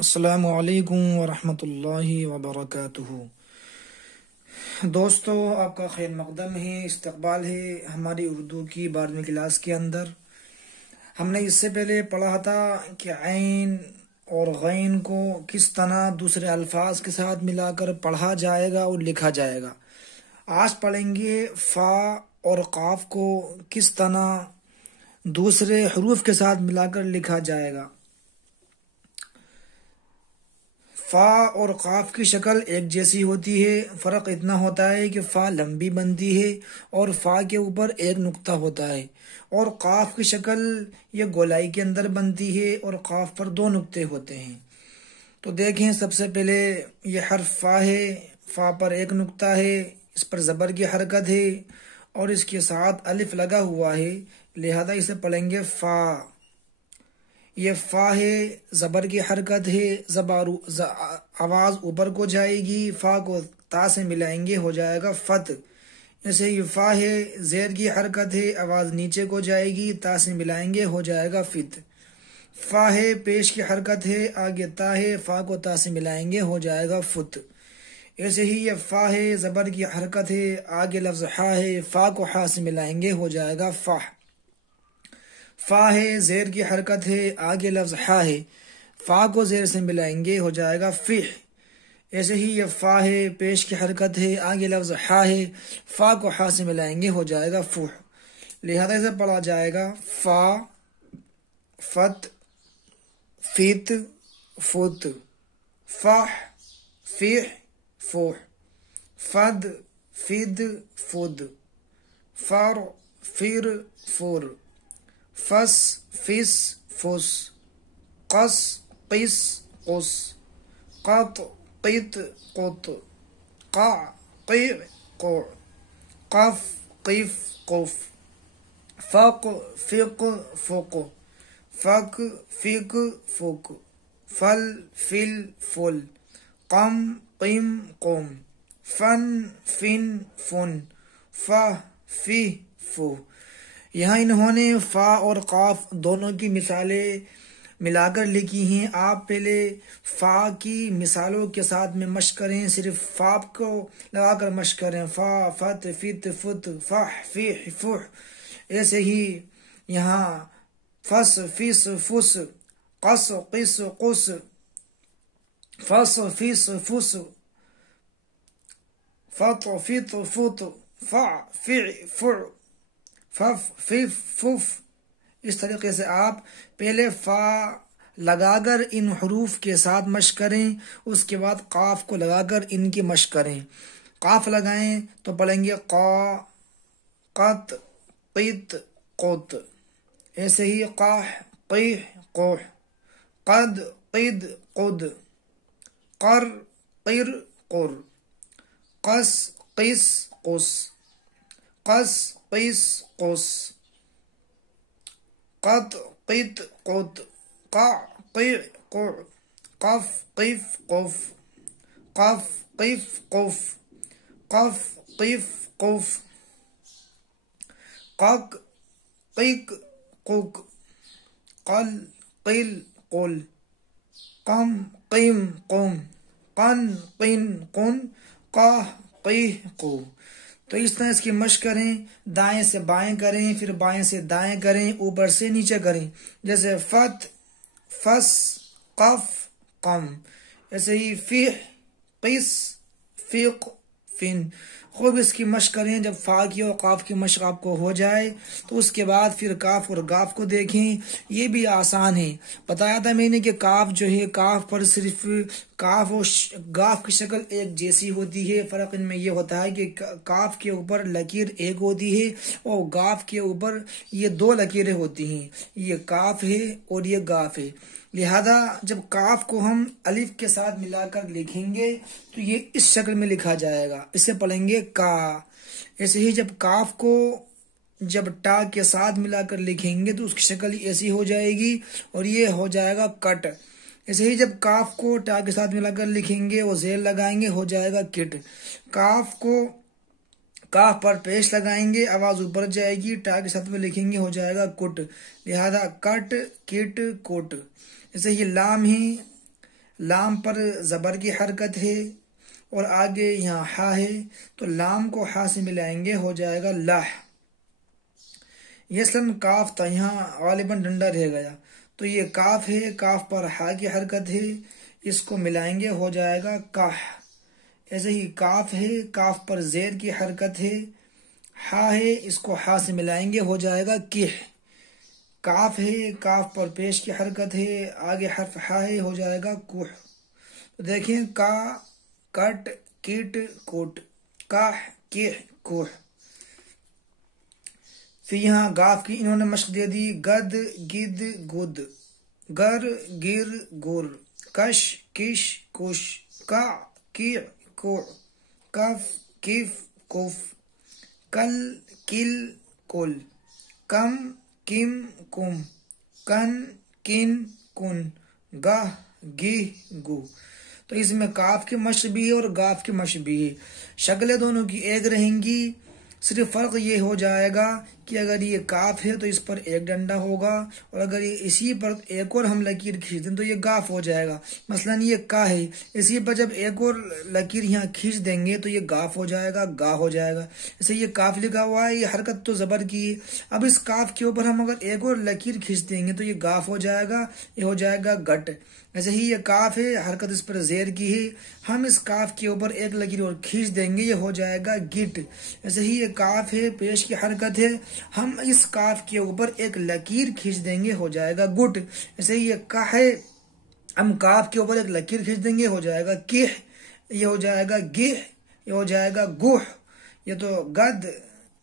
السلام علیکم ورحمۃ اللہ وبرکاتہ۔ دوستو، آپ کا خیر مقدم ہے، استقبال ہے ہماری اردو کی 12ویں کلاس کے اندر۔ ہم نے اس سے پہلے پڑھا تھا کہ عین اور غین کو کس طرح دوسرے الفاظ کے ساتھ ملا کر پڑھا جائے گا اور لکھا جائے گا۔ آج پڑھیں گے فا اور قاف کو کس طرح دوسرے حروف کے ساتھ ملا کر لکھا جائے گا۔ فا اور قاف کی شکل ایک جیسی ہوتی ہے، فرق اتنا ہوتا ہے کہ فا لمبی بنتی ہے اور فا کے اوپر ایک نقطہ ہوتا ہے، اور قاف کی شکل یہ گولائی کے اندر بنتی ہے اور قاف پر 2 نقطے ہوتے ہیں۔ تو دیکھیں، سب سے پہلے یہ حرف فا ہے، فا پر ایک نقطہ ہے، اس پر زبر کی حرکت ہے اور اس کے ساتھ الف لگا ہوا ہے، لہذا اسے پڑھیں گے فا۔ یہ فا ہے، زبر کی حرکت ہے، آواز اوپر کو جائے گی، فا کو تا سے ملائیں گے ہو جائے گا فت۔ جیسے یہ فا ہے، زیر کی حرکت ہے، آواز نیچے کو جائے گی، تا سے ملائیں گے ہو جائے گا فت۔ فا ہے، پیش کی حرکت ہے، آگے تا ہے، فا کو تا سے ملائیں گے ہو جائے گا فت۔ ایسے ہی یہ فا ہے، زبر کی حرکت ہے، آگے لفظ ہا ہے، فا کو ہا سے ملائیں گے ہو جائے گا فا۔ فا ہے، زیر کی حرکت ہے، آگے لفظ ہا ہے، فا کو زیر سے ملائیں گے ہو جائے گا فح۔ ایسے ہی یہ فا ہے، پیش کی حرکت ہے، آگے لفظ ہا ہے، فا کو ہا سے ملائیں گے ہو جائے گا فح۔ لہذا اسے پڑھا جائے گا فا، فت، فیت، فت، فح، فیح، فوح، فد، فد، فد، فر، فر، فر، فس، فس، فس، قص، قس، قص، قط، قط، قط، قع، قع، قع، قف، قف، قف، فق، فق، فق، فک، فک، فک، فل، فل، فل، قم، قم، قم، فن، فن، فن، فہ، فہ، فہ۔ یہاں انہوں نے فا اور قاف دونوں کی مثالیں ملا کر لکھی ہیں۔ آپ پہلے فا کی مثالوں کے ساتھ میں مشق کریں، صرف فا کو لگا کر مشق کریں، فا، فت، فت، فت، فح، فح، فح۔ ایسے ہی یہاں فس، فس، فس، قص، قس، قس، فص، فس، فس، فط، فط، فط، فع، فع، فع، فف، فف، فف۔ اس طریقے سے آپ پہلے فا لگا کر ان حروف کے ساتھ مشق کریں، اس کے بعد قاف کو لگا کر ان کی مشق کریں۔ قاف لگائیں تو پڑھیں گے قا، قط، قط، قط۔ ایسے ہی قاح، قیح، قوح، قد، قد، قد، قر، قر، قر، قس، قس، قس، قس، قس، قس، قط، قط، قط، قع، قع، قع، قف، قف، قف، قف، قف، قف، قف، قف، قف، قق، قق، قق، قل، قل، قل، قم، قم، قم، قن، قن، قن، قاہ، قیح، قو۔ تو اس طرح اس کی مشق کریں، دائیں سے بائیں کریں، پھر بائیں سے دائیں کریں، اوپر سے نیچے کریں، جیسے فت، فس، قف، قم۔ ایسے ہی فیح، قس، فیق، فن۔ خوب اس کی مشق کریں۔ جب فا کی اور قاف کی مشق آپ کو ہو جائے تو اس کے بعد پھر کاف اور گاف کو دیکھیں، یہ بھی آسان ہے۔ بتایا تھا میں نے کہ کاف جو ہے، کاف پر صرف کاف اور گاف کی شکل ایک جیسی ہوتی ہے، فرق ان میں یہ ہوتا ہے کہ کاف کے اوپر لکیر ایک ہوتی ہے اور گاف کے اوپر یہ 2 لکیریں ہوتی ہیں، یہ کاف ہے اور یہ گاف ہے۔ لہذا جب کاف کو ہم الف کے ساتھ ملا کر لکھیں گے تو یہ اس شکل میں لکھا جائے گا، اسے پڑھیں گے کا۔ ایسے ہی جب کاف کو جب ٹا کے ساتھ ملا کر لکھیں گے تو اس کی شکل ایسی ہو جائے گی اور یہ ہو جائے گا کٹ۔ ایسے ہی جب کاف کو ٹا کے ساتھ ملا کر لکھیں گے اور زیر لگائیں گے ہو جائے گا کٹ۔ کاف کو کاف پر پیش لگائیں گے، آواز اوپر جائے گی، ٹا کے ساتھ میں لکھیں گے ہو جائے گا کٹ، لہذا کٹ، کٹ، کوٹ۔ جیسے یہ لام ہی، لام پر زبر کی حرکت ہے اور آگے یہاں ہا ہے، تو لام کو ہا سے ملائیں گے، ہو جائے گا لاہ۔ یہ اصلاً کاف تھا، یہاں غالباً ڈنڈا رہ گیا، تو یہ کاف ہے، کاف پر ہا کی حرکت ہے، اس کو ملائیں گے، ہو جائے گا کاہ۔ ایسے ہی کاف ہے، کاف پر زیر کی حرکت ہے، ہا ہے، اس کو ہا سے ملائیں گے، ہو جائے گا کح۔ کاف ہے، کاف پر پیش کی حرکت ہے، آگے حرف ہا ہے، ہو جائے گا کوہ۔ تو دیکھیں کا، کٹ، کیٹ، کوٹ، کاہ، کح، کوہ۔ پھر یہاں گاف کی انہوں نے مشق دے دی، گد، گد، گد، گر، گر، گر، کش، کش، کش، کا، کی، کو، کف، کف، کف، کل، کل، کل، کم، کم، کم، کن، کن، کن، گہ، گہ، گو۔ تو اس میں کاف کی مشق بھی ہے اور گاف کی مشق بھی ہے، شکلیں دونوں کی ایک رہیں گی، صرف فرق یہ ہو جائے گا کہ اگر یہ کاف ہے تو اس پر ایک ڈنڈا ہوگا، اور اگر یہ اسی پر ایک اور ہم لکیر کھینچ دیں تو یہ گاف ہو جائے گا۔ مثلا یہ کا ہے، اسی پر جب ایک اور لکیر یہاں کھینچ دیں گے تو یہ گاف ہو جائے گا، گا ہو جائے گا۔ جیسے یہ کاف لکھا ہوا ہے، یہ حرکت تو زبر کی ہے، اب اس کاف کے اوپر ہم اگر ایک اور لکیر کھینچ دیں گے تو یہ گاف ہو جائے گا، یہ ہو جائے گا گٹ۔ ایسے ہی یہ کاف ہے، حرکت اس پر زیر کی ہے، ہم اس کاف کے اوپر ایک لکیر اور کھینچ دیں گے، یہ ہو جائے گا گٹ۔ ایسے ہی یہ کاف ہے، پیش کی حرکت ہے، ہم اس کاف کے اوپر ایک لکیر کھینچ دیں گے، ہو جائے گا گٹ۔ ایسے ہی یہ کا ہے، ہم کاف کے اوپر ایک لکیر کھینچ دیں گے، ہو جائے گا کح، یہ ہو جائے گا گہ، یہ ہو جائے گا گوہ، یہ تو گد،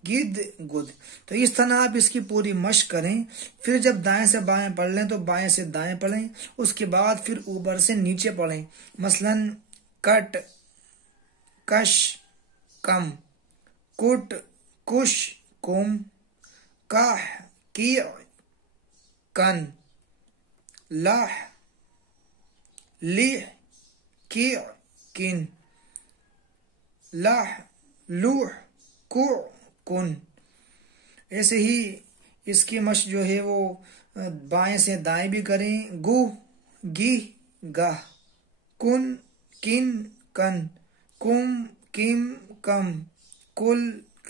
گد، گد۔ تو اس طرح آپ اس کی پوری مشق کریں، پھر جب دائیں سے بائیں پڑھ لیں تو بائیں سے دائیں پڑھیں، اس کے بعد پھر اوپر سے نیچے پڑھیں، مثلا کٹ، کش، کم، کٹ، کش، کم، کاہ، کی، کن، لاہ، لیح، کی، کن، لاہ، لوح، کو، کن۔ ایسے ہی اس کی مشق جو ہے وہ بائیں سے دائیں بھی کریں، گو، گی، گاہ، کن، کن، کن، کم، کم، کم، کل،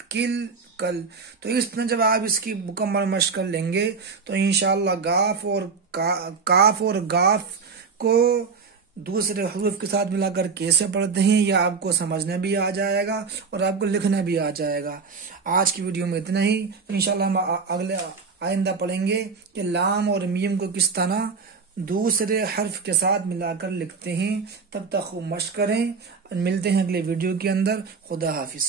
کل، کل۔ تو اس طرح جب آپ اس کی مکمل مشق کر لیں گے تو انشاءاللہ کاف اور گاف کو دوسرے حروف کے ساتھ ملا کر کیسے پڑھتے ہیں یہ آپ کو سمجھنا بھی آ جائے گا اور آپ کو لکھنا بھی آ جائے گا۔ آج کی ویڈیو میں اتنا ہی، انشاءاللہ ہم آئندہ پڑھیں گے کہ لام اور میم کو کس طرح دوسرے حرف کے ساتھ ملا کر لکھتے ہیں۔ تب تک خوب مشق کریں، ملتے ہیں اگلے ویڈیو کے اندر۔ خدا حافظ۔